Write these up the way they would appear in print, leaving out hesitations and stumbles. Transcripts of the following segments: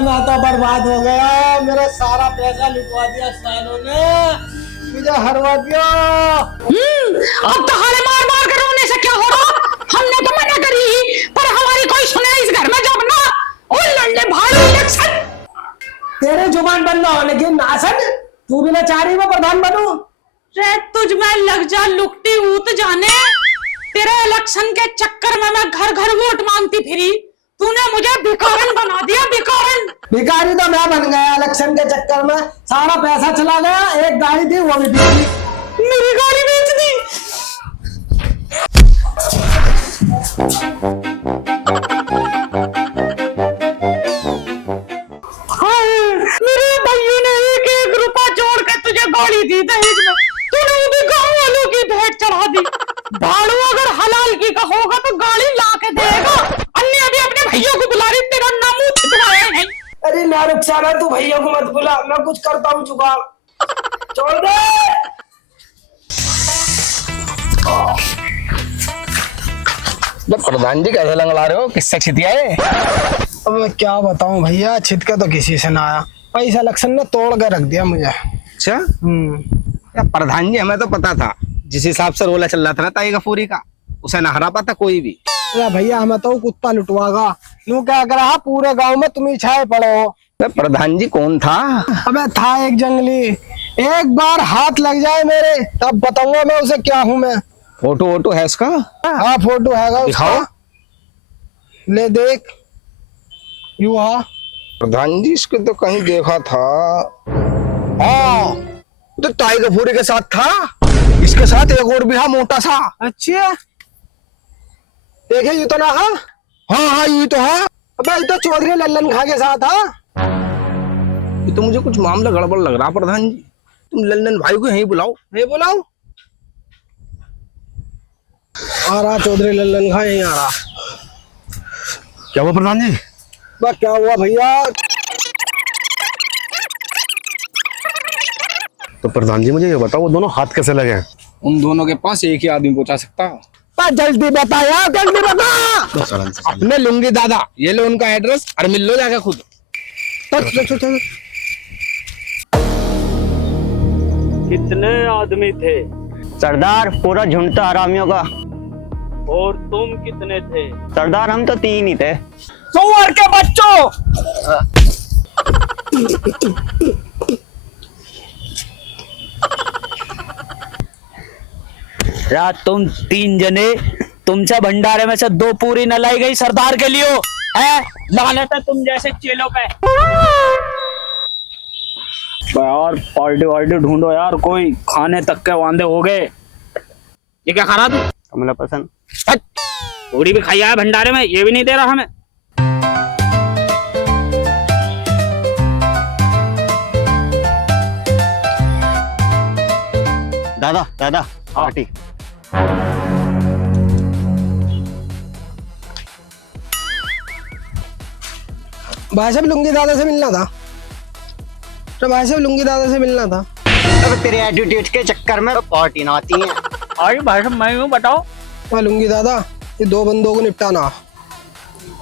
मैं तो बर्बाद हो गया। मेरा सारा पैसा लुटवा दिया सालों ने, मुझे हरवा दिया। अब तो हारे मार मार कर रोने से क्या हो रहा? हमने तो मना करी, पर हमारी कोई सुने इस घर में जब ना और लड़ने भाड़ू इलेक्शन। तेरे जुबान बंद हो, लेकिन नासन तू भी ना चाह रही मैं प्रधान बनूं। रे तुझ में लग जा लुकटी ऊत जाने। तेरे इलेक्शन के चक्कर में मैं घर घर वोट मांगती फिरी, तूने मुझे भिखारन बना दिया। भिखारन भिखारी तो मैं बन गया इलेक्शन के चक्कर में। सारा पैसा चला गया। एक गाड़ी थी वो भी बिक गई। मेरी गाड़ी बेच दी। मेरे भाइयों ने एक एक रुपया जोड़ के तुझे गाड़ी दी दहेज में, तूने वो भी गाँव वालों की भेंट चढ़ा दी। भाड़ू अगर हलाल की का होगा तो गाड़ी ला के देगा, अन्य अभी अपने भैया को बुला रही, तेरा नाम छिपवाया है। अरे ना रुखसाना, तू भैया को मत बुला, मैं कुछ करता हूँ जुगाड़। छोड़ दे। प्रधान जी कैसे लंगला रहे हो? किससे छितिया है? अब मैं क्या बताऊं भैया, छिटका तो किसी से ना आया। पैसा इलेक्शन ने तोड़ के रख दिया मुझे। अच्छा। या प्रधान जी, हमें तो पता था जिस हिसाब से रोला चल रहा था ना ताई गफूरी का, उसे ना हरा पाता कोई भी। अरे भैया, हमें तो कुत्ता लुटवागा। यूं क्या करा, पूरे गांव में तुम ही छाए पड़े हो। प्रधान जी कौन था? अबे था एक जंगली। एक बार हाथ लग जाए मेरे, तब बताऊंगा मैं उसे क्या हूं मैं। फोटो वोटो है उसका? हाँ फोटो हैगा उसका। दिखाओ। ले देख, यू हा। प्रधान जी इसको तो कहीं देखा था। हाँ, तो ताई गफूरी के साथ था। इसके साथ एक और भी था मोटा सा। अच्छा, देखे ये तो ना। हाँ हाँ हाँ, ये तो है। अबे ये तो चौधरी लल्लन खा के साथ। हाँ ये तो मुझे कुछ मामला गड़बड़ लग रहा प्रधान जी। तुम लल्लन भाई को यहीं बुलाओ। ये बुलाओ। आ रहा चौधरी लल्लन खा, यहीं आ रहा। क्या हुआ प्रधान जी? बस क्या हुआ भैया? तो प्रधान जी मुझे ये बताओ, वो दोनों हाथ कैसे लगे? उन दोनों के पास एक ही आदमी पहुंचा सकता। जल्दी बता यार, जल्दी बता। अपने लूंगी दादा, ये लो उनका एड्रेस और मिल लो जाकर खुद। कितने आदमी थे? सरदार पूरा झुंड था हरामियों का। और तुम कितने थे? सरदार हम तो 3 ही थे। सुअर के बच्चों, रात तुम 3 जने, तुमसे भंडारे में से 2 पूरी न लाई गई सरदार के लिए है। लानत है तुम जैसे चेलों पे। यार पार्टी वार्टी ढूंढो यार, कोई खाने तक के वांदे हो गए। ये क्या खा रहा तू? कमला पसंद। पूरी भी खाई है भंडारे में, ये भी नहीं दे रहा हमें। दादा दादा पार्टी। भाई साहब लुंगी दादा से मिलना था। तो भाई साहब लुंगी दादा से मिलना था। अब तेरे एटीट्यूड के चक्कर में पार्टी ना आती है। अरे भाई साहब मैं हूँ, बताओ। तो लुंगी दादा, ये 2 बंदों को निपटाना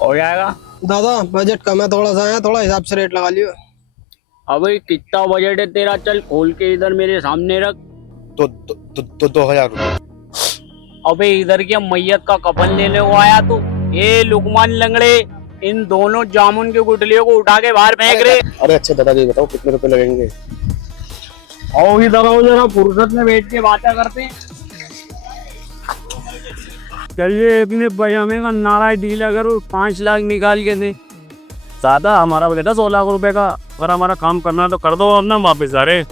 हो जाएगा दादा। बजट कम है थोड़ा सा, है थोड़ा हिसाब से रेट लगा लियो। अबे कितना बजट है तेरा? चल खोल के इधर मेरे सामने रख। तो 2000 रुपये। अबे इधर क्या मैयत का कफन लेने को आया तू? ये लुकमान लंगड़े, इन दोनों जामुन की गुटलियों को उठा के बाहर फेंक रहे। अरे अच्छा दादाजी बताओ कितने रुपए लगेंगे? आओ इधर आओ, जरा फुर्सत में बैठ के बातें करते हैं। चलिए अपने बयामे का नारा डील, अगर 5 लाख निकाल के दे। ज्यादा हमारा बजट है 100 लाख रुपए का। अगर हमारा काम करना है तो कर दो, अब ना वापिस आ रहे।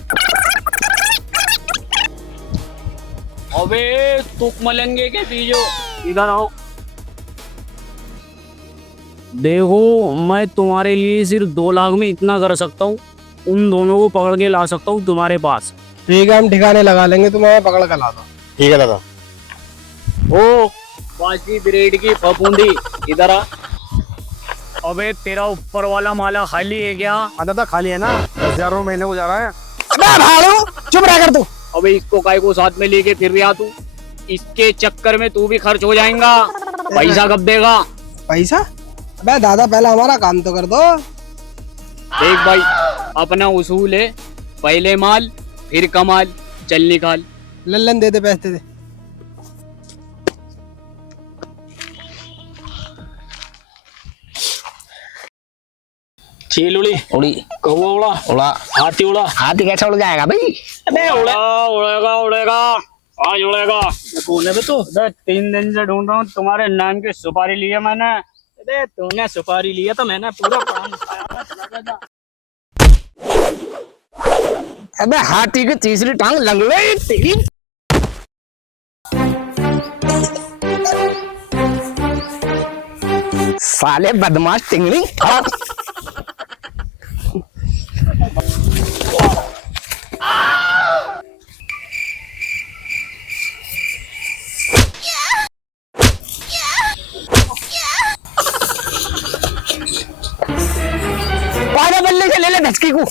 अबे तुक मलंगे के बीजो, इधर आओ। देखो मैं तुम्हारे लिए सिर्फ 2 लाख में इतना कर सकता हूँ। उन दोनों को पकड़ के ला सकता हूँ तुम्हारे पास। ठीक है, हम ठिकाने लगा लेंगे, तुम्हें पकड़ कर ला दो। ठीक है दादा। ओ बासी ब्रेड की फफूंदी, इधर आ। अबे तेरा ऊपर वाला माला खाली है क्या? दादा खाली है ना, 10,000 महीने को जा रहा है। अबे भाड़ू, चुप रह कर तू। अबे इसको काय को साथ में लेके फिर रहा तू? इसके चक्कर में तू भी खर्च हो जाएगा। पैसा कब देगा? पैसा? अबे दादा पहले हमारा काम तो कर दो। देख भाई, अपना उसूल है, पहले माल फिर कमाल, चल निकाल। लल्लन दे दे पैसे दे। चील उड़ी उड़ी कौवा उड़ा उड़ा हाथी उड़ा। हाथी कैसे उड़ जाएगा भाई? अबे उड़ेगा उड़ेगा आज उड़ेगा। कौन है बे तू? अबे 3 दिन से ढूंढ रहा हूँ, तुम्हारे नाम की सुपारी ली है मैंने। अबे तूने सुपारी लिया तो मैंने पूरा काम खाया। अबे हाथी की तीसरी टांग लंगड़े तेरी। साले बदमाश टिंगली। बल्ले से ले ले धचकी को,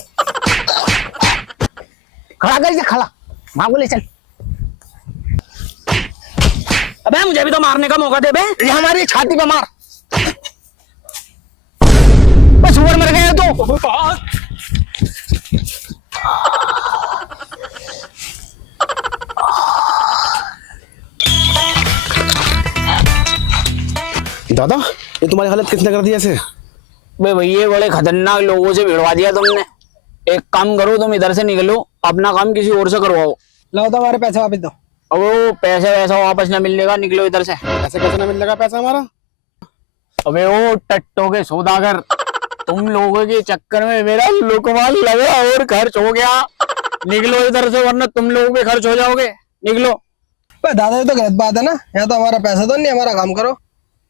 खड़ा कर, खड़ा भागो ले चल। अबे मुझे भी तो मारने का मौका दे बे। ये हमारी छाती पे मार। बस ऊपर मर गए तो। दादा ये तुम्हारी हालत किसने कर दी ऐसे? बे भैया बड़े खतरनाक लोगों से भिड़वा दिया तुमने। एक काम करो, तुम इधर से निकलो, अपना काम किसी और से करवाओ। लो तो हमारे पैसे वापस दो। अब वो पैसे वैसा वापस न मिलने का, निकलो इधर से। ऐसे कैसे ना मिलेगा पैसा हमारा? अबे ओ टट्टो के सौदागर, तुम लोगों के चक्कर में मेरा लुकमान लगा और खर्च हो गया। निकलो इधर से वरना तुम लोगों के खर्च हो जाओगे। निकलो। दादा ये तो गलत बात है ना, या तो हमारा पैसा दो, नहीं हमारा काम करो।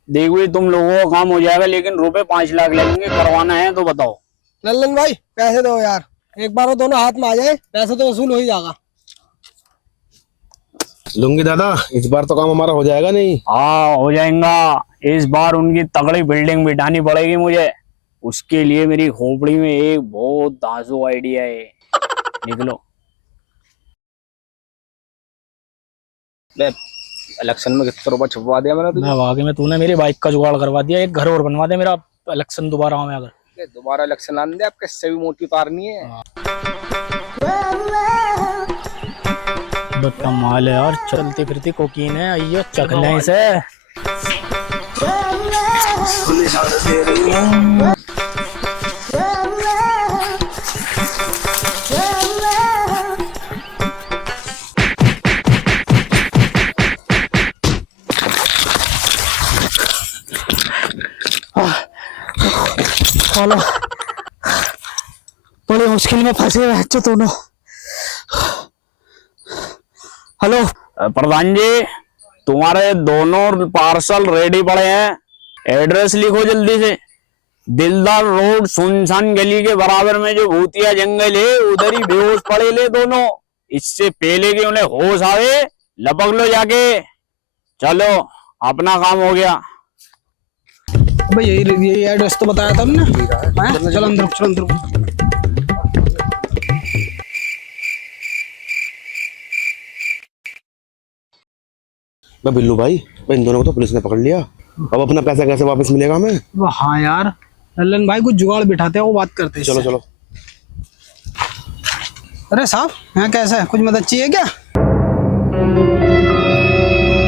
देखो तुम लोगों का काम हो जाएगा, लेकिन रुपए 5 लाख लगेंगे। करवाना है तो बताओ। लल्लन भाई पैसे दो यार, एक बार वो दोनों हाथ में आ जाए पैसा तो वसूल हो ही जाएगा। लूंगी दादा, इस बार तो काम हमारा हो जाएगा नहीं? हाँ हो जाएगा। इस बार उनकी तगड़ी बिल्डिंग बिठानी पड़ेगी मुझे। उसके लिए मेरी खोपड़ी में एक बहुत दांसू आइडिया है। निकलो। इलेक्शन में कितना रुपया छुपवा दिया मैंने तुझे? आगे में तूने मेरी बाइक का जुगाड़ करवा दिया। एक घर और बनवा दे मेरा, इलेक्शन दोबारा आऊं मैं अगर। दोबारा इलेक्शन आने दे, आपके से भी मोटी उतारनी है। बट माल है यार, चलती फिरती कोकीन है। ये चखने से बड़ी मुश्किल में फंसे हुए हैं दोनों। हेलो प्रधान जी, तुम्हारे दोनों पार्सल रेडी पड़े हैं। एड्रेस लिखो जल्दी से। दिलदार रोड, सुनसान गली के बराबर में जो भूतिया जंगल है, उधर ही बेहोश पड़े ले दोनों। इससे पहले कि उन्हें होश आवे, लपक लो जाके। चलो अपना काम हो गया। भाई यही एड्रेस तो बताया था हमने। चलो अंदर, चलो अंदर। मैं बिल्लू भाई, इन दोनों को तो पुलिस ने पकड़ लिया। अब अपना पैसा कैसे वापस मिलेगा हमें? हाँ यार, लल्लन भाई कुछ जुगाड़ बिठाते हैं, वो बात करते हैं। चलो चलो। अरे साहब यहाँ कैसा है, कुछ मदद चाहिए क्या?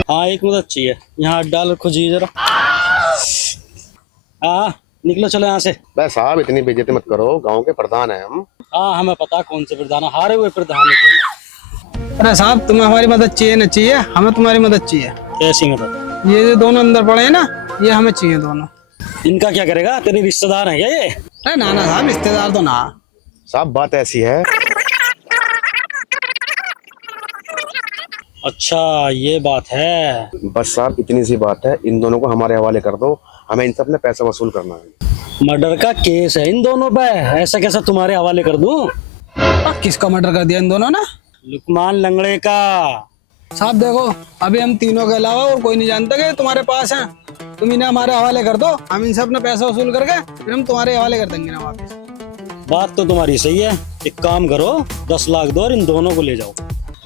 हाँ एक मदद चाहिए, यहाँ डाल खोजिए जरा। हाँ निकलो, चलो यहाँ से। बस साहब इतनी बेइज्जती मत करो, गांव के प्रधान है हम। हाँ हमें पता कौन से प्रधान है, हारे हुए प्रधान है। अरे साहब तुम्हें हमारी मदद चाहिए न चाहिए, हमें तुम्हारी मदद चाहिए। कैसी मदद? ये जो दोनों अंदर पड़े हैं ना, ये हमें चाहिए दोनों। इनका क्या करेगा? तेरे रिश्तेदार हैं क्या ये? अरे ना ना साहब, रिश्तेदार तो ना। साहब बात ऐसी है। अच्छा ये बात है। बस साहब इतनी सी बात है, इन दोनों को हमारे हवाले कर दो, हमें इनसे अपने पैसा वसूल करना है। मर्डर का केस है इन दोनों पे, ऐसा कैसा तुम्हारे हवाले कर दूं? किसका मर्डर कर दिया इन दोनों ने? लुकमान लंगड़े का। साहब देखो, अभी हम तीनों के अलावा और कोई नहीं जानता कि तुम्हारे पास है। तुम इन्हें हमारे हवाले कर दो, हम इनसे अपना पैसा वसूल करके फिर हम तुम्हारे हवाले कर देंगे ना वापस। बात तो तुम्हारी सही है, एक काम करो 10 लाख दो और इन दोनों को ले जाओ।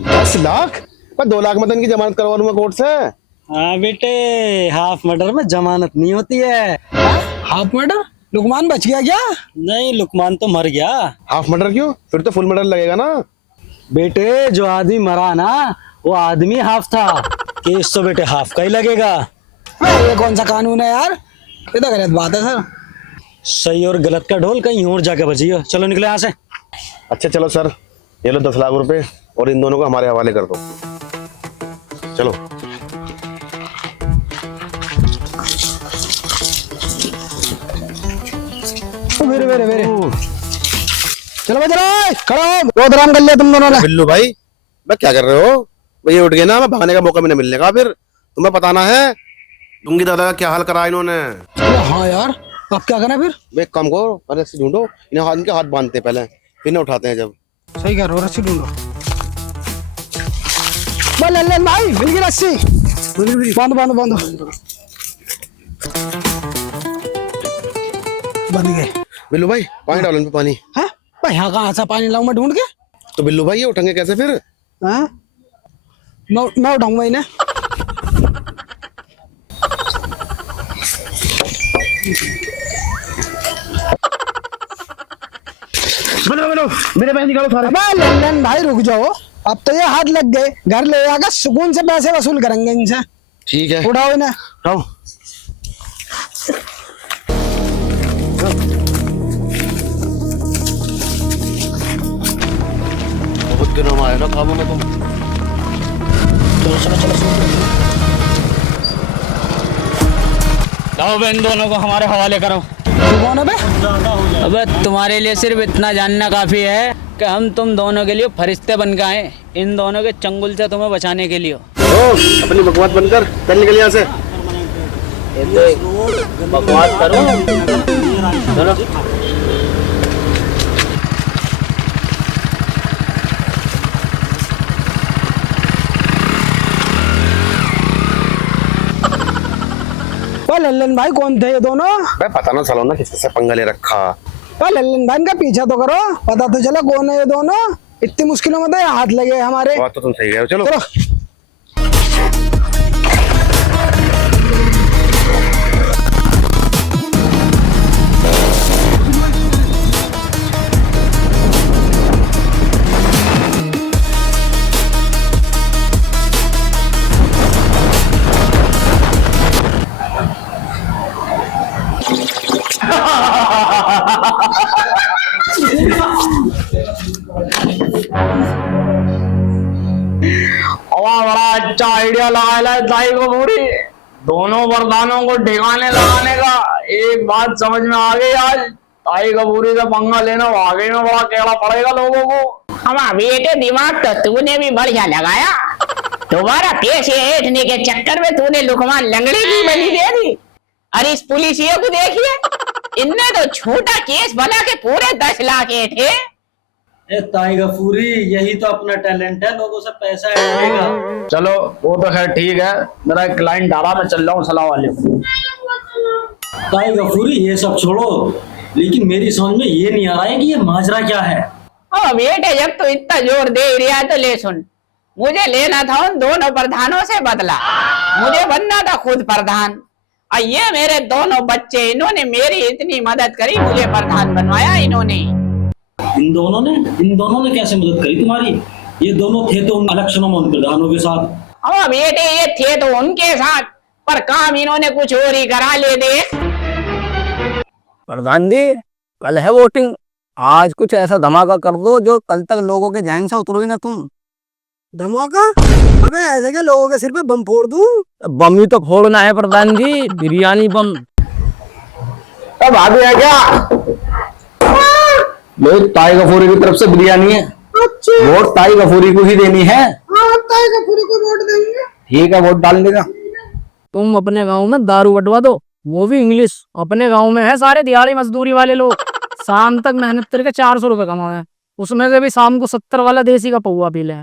10 लाख? मैं 2 लाख में तो इनकी जमानत करवा लूंगा कोर्ट से। हाँ बेटे, हाफ मर्डर में जमानत नहीं होती है। Half murder? लुकमान बच गया क्या? नहीं, लुकमान तो मर गया। हाफ मर्डर क्यों? फिर तो फुल मर्डर लगेगा ना। बेटे जो आदमी मरा ना, वो आदमी हाफ था। केस तो बेटे हाफ का ही लगेगा। ये कौन सा कानून है यार? ये तो गलत बात है सर। सही और गलत का ढोल कहीं और जाके बजिए। चलो निकले यहाँ से। अच्छा चलो सर, ये लो 10 लाख रुपए और इन दोनों को हमारे हवाले कर दो। चलो। मेरे मेरे मेरे चलो चलो खड़ो, बहुत आराम कर लिया तुम दोनों ने। बिल्लू भाई, मैं क्या कर रहे हो? ये उठ गए ना, मैं भागने का मौका भी नहीं मिलने का। फिर तुम्हें बताना है डूंगी दादा का क्या हाल करा इन्होंने। हाँ यार, अब क्या करना फिर? वे एक काम करो, पहले रस्सी ढूंढो, इनके हाथ बांधते पहले, फिर ना उठाते हैं जब। सही कह रहे हो, रस्सी ढूंढो। बस ले भाई, मिल गई रस्सी। बांधो बांधो बांधो, बंध गए। बिल्लू भाई पानी डालो इन पे, पानी। हाँ भाई, यहाँ कहाँ से पानी लाऊं मैं ढूंढ के? तो बिल्लू भाई ये उठेंगे कैसे फिर? हाँ मैं उठाऊंगा इन्हें। मेरे पैसे निकालो सारे। लल्लन भाई रुक जाओ, अब तो ये हाथ लग गए। घर ले जाकर सुकून से पैसे वसूल करेंगे इनसे। ठीक है, उठाओ इन्हें। उठाओ। बहुत दिनों में आए ना काबू में तुम। लाओ बे, इन दोनों को हमारे हवाले करो। कौन है बे? अबे तुम्हारे लिए सिर्फ इतना जानना काफी है कि हम तुम दोनों के लिए फरिश्ते बन के आए, इन दोनों के चंगुल से तुम्हें बचाने के लिए। अपनी बकवास बनकर चल निकल यहाँ से। बकवास करो। चलो। लल्लन भाई कौन थे ये दोनों? मैं पता ना चलो ना किससे पंगा ले रखा। लल्लन भाई इनका पीछा तो करो, पता तो चला कौन है ये दोनों। इतनी मुश्किलों में तो हाथ लगे हमारे। बात तो तुम सही कह रहे हो। चलो, चलो। बड़ा अच्छा आइडिया लगाया है ताई को पूरी, दोनों वरदानों को ठिकाने लगाने का। एक बात समझ में आ गई, आज ताई कपूरी से पंगा लेना वाकई में बड़ा टेढ़ा पड़ेगा लोगों को। हमारा बेटे दिमाग तो तूने भी बढ़िया लगाया। दोबारा पैसे ऐंठने के चक्कर में तूने लुकमान लंगड़े की बलि दे दी। अरे इस पुलिसियों को देखिए, इनने तो छोटा केस बना के पूरे 10 लाख ऐंठे। ताई गफूरी, यही तो अपना टैलेंट है, लोगों से पैसा ऐंठेगा। चलो वो तो खैर ठीक है, मेरा एक क्लाइंट आ रहा, मैं चल रहा हूँ, सलाम वालेकुम। ताई गफूरी ये सब छोड़ो, लेकिन मेरी समझ में ये नहीं आ रहा है कि ये माजरा क्या है। अब बेटे जब तो इतना जोर दे रहा है तो ले सुन, मुझे लेना था उन दोनों प्रधानों से बदला। मुझे बनना था खुद प्रधान, और ये मेरे दोनों बच्चे, इन्होंने मेरी इतनी मदद करी, मुझे प्रधान बनवाया इन्होंने। इन दोनों ने कैसे मदद करी तुम्हारी? ये दोनों थे तो उन इलेक्शनों में उन प्रधानों के साथ। अब बेटे ये थे तो उनके साथ, पर काम इन्होंने कुछ और ही करा ले दे। प्रधान जी, कल है वोटिंग, आज कुछ ऐसा धमाका कर दो जो कल तक लोगों के जहन से उतरोगे ना तुम। धमाका? अबे ऐसे क्या लोगों के सिर पे बम फोड़ दूं? बम ही तो फोड़ना है प्रधान जी, बिरयानी बम। अब आ गया क्या? ताई गफूरी की तरफ से बिरयानी है। वोट ताई गफूरी को ही देनी है। ताई गफूरी को वोट देंगे। ठीक है, वोट डाल देगा। तुम अपने गांव में दारू बंटवा दो, वो भी इंग्लिश। अपने गांव में है सारे दिहाड़ी मजदूरी वाले लोग, शाम तक मेहनत करके 400 रुपए कमाए, उसमें से भी शाम को 70 वाला देसी का पौवा पी ले।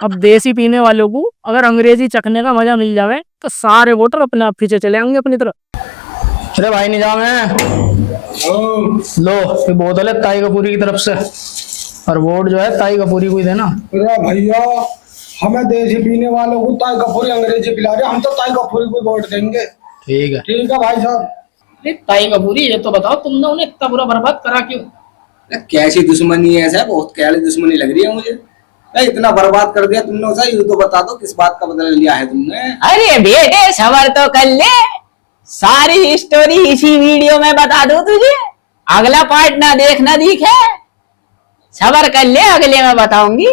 अब देसी पीने वालों को अगर अंग्रेजी चखने का मजा मिल जावे तो सारे वोटर अपने आप पीछे चले आएंगे अपनी तरफ। अरे भाई निजाम है, लो ये बोतल है ताई कपूरी की तरफ से, और वोट जो है ताई कपूरी को ही देना। अरे भैया, हमें देसी पीने वालों को ताई कपूरी अंग्रेजी पिला रहे, हम तो ताई कपूरी को वोट देंगे। ठीक है भाई साहब। अरे ताई गफूरी ये तो बताओ तुमने उन्हें इतना बुरा बर्बाद करा क्यों? कैसी दुश्मनी है ऐसा, बहुत कैली दुश्मनी लग रही है मुझे। इतना बर्बाद कर दिया तुमने उसे, ये तो बता दो किस बात का बदला लिया है तुमने। अरे बेटे सबर तो कर ले, सारी स्टोरी इसी वीडियो में बता दूं तुझे। अगला पार्ट ना देखना दिखे, सबर कर ले, अगले में बताऊंगी।